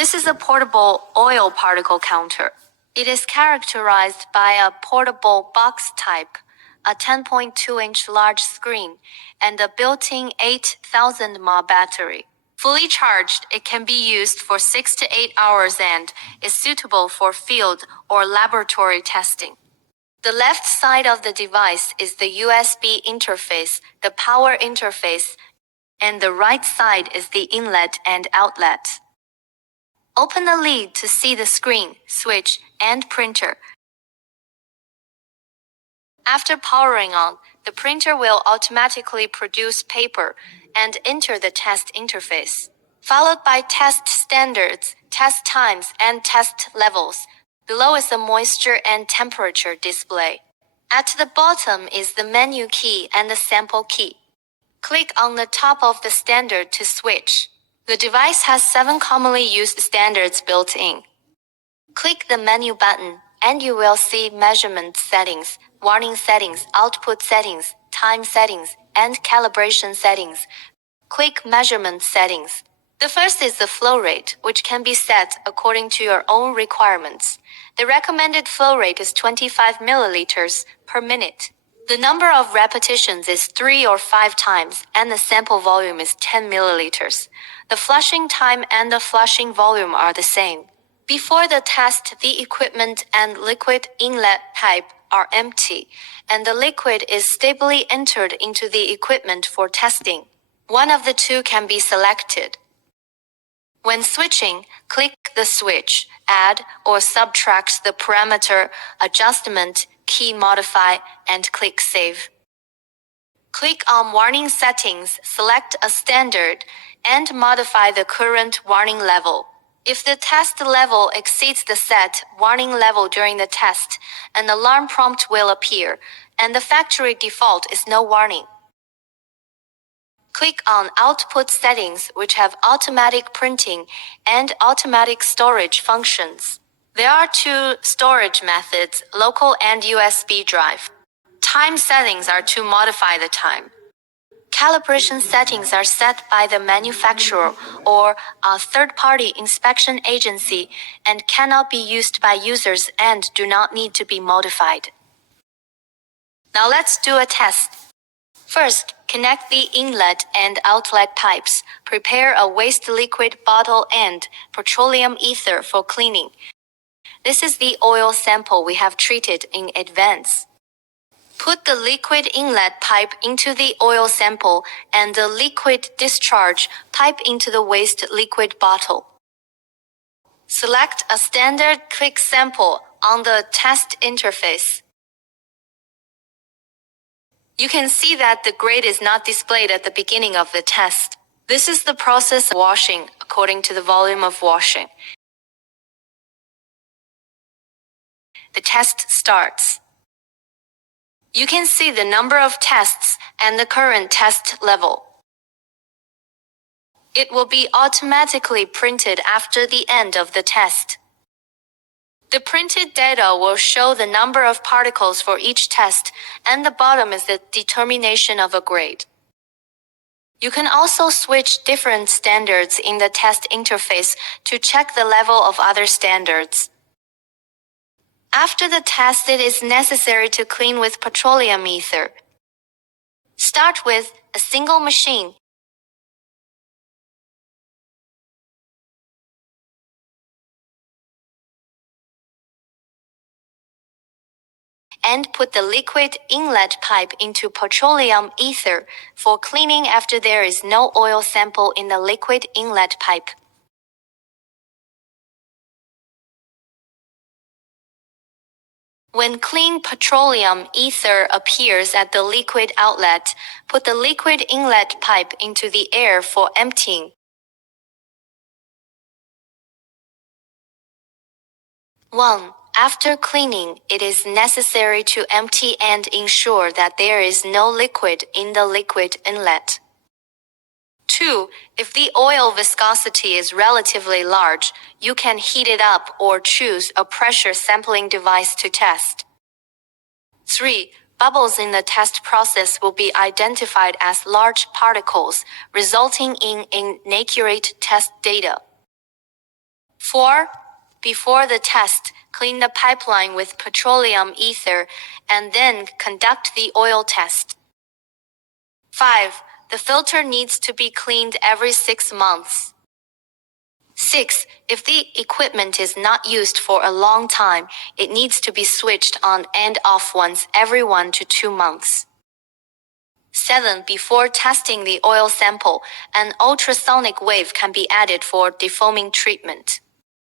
This is a portable oil particle counter. It is characterized by a portable box type, a 10.2-inch large screen, and a built-in 8,000 mAh battery. Fully charged, it can be used for 6 to 8 hours and is suitable for field or laboratory testing. The left side of the device is the USB interface, the power interface, and the right side is the inlet and outlet. Open the lid to see the screen, switch, and printer. After powering on, the printer will automatically produce paper and enter the test interface, followed by test standards, test times, and test levels. Below is the moisture and temperature display. At the bottom is the menu key and the sample key. Click on the top of the standard to switch. The device has 7 commonly used standards built in. Click the menu button, and you will see measurement settings, warning settings, output settings, time settings, and calibration settings. Click measurement settings. The first is the flow rate, which can be set according to your own requirements. The recommended flow rate is 25 milliliters per minute. The number of repetitions is 3 or 5 times, and the sample volume is 10 milliliters. The flushing time and the flushing volume are the same. Before the test, the equipment and liquid inlet pipe are empty, and the liquid is stably entered into the equipment for testing. One of the two can be selected. When switching, click the switch, add or subtract the parameter, adjustment, key modify, and click save. Click on warning settings, select a standard, and modify the current warning level. If the test level exceeds the set warning level during the test, an alarm prompt will appear, and the factory default is no warning. Click on Output Settings, which have automatic printing and automatic storage functions. There are 2 storage methods, local and USB drive. Time settings are to modify the time. Calibration settings are set by the manufacturer or a third-party inspection agency and cannot be used by users and do not need to be modified. Now let's do a test. First, connect the inlet and outlet pipes. Prepare a waste liquid bottle and petroleum ether for cleaning. This is the oil sample we have treated in advance. Put the liquid inlet pipe into the oil sample and the liquid discharge pipe into the waste liquid bottle. Select a standard quick sample on the test interface. You can see that the grade is not displayed at the beginning of the test. This is the process of washing according to the volume of washing. The test starts. You can see the number of tests and the current test level. It will be automatically printed after the end of the test. The printed data will show the number of particles for each test, and the bottom is the determination of a grade. You can also switch different standards in the test interface to check the level of other standards. After the test, it is necessary to clean with petroleum ether. Start with a single machine. And put the liquid inlet pipe into petroleum ether for cleaning after there is no oil sample in the liquid inlet pipe. When clean petroleum ether appears at the liquid outlet, put the liquid inlet pipe into the air for emptying. 1. After cleaning, it is necessary to empty and ensure that there is no liquid in the liquid inlet. 2. If the oil viscosity is relatively large, you can heat it up or choose a pressure sampling device to test. 3. Bubbles in the test process will be identified as large particles, resulting in inaccurate test data. 4. Before the test, clean the pipeline with petroleum ether and then conduct the oil test. 5. The filter needs to be cleaned every 6 months. 6. If the equipment is not used for a long time, it needs to be switched on and off once every 1 to 2 months. 7. Before testing the oil sample, an ultrasonic wave can be added for defoaming treatment.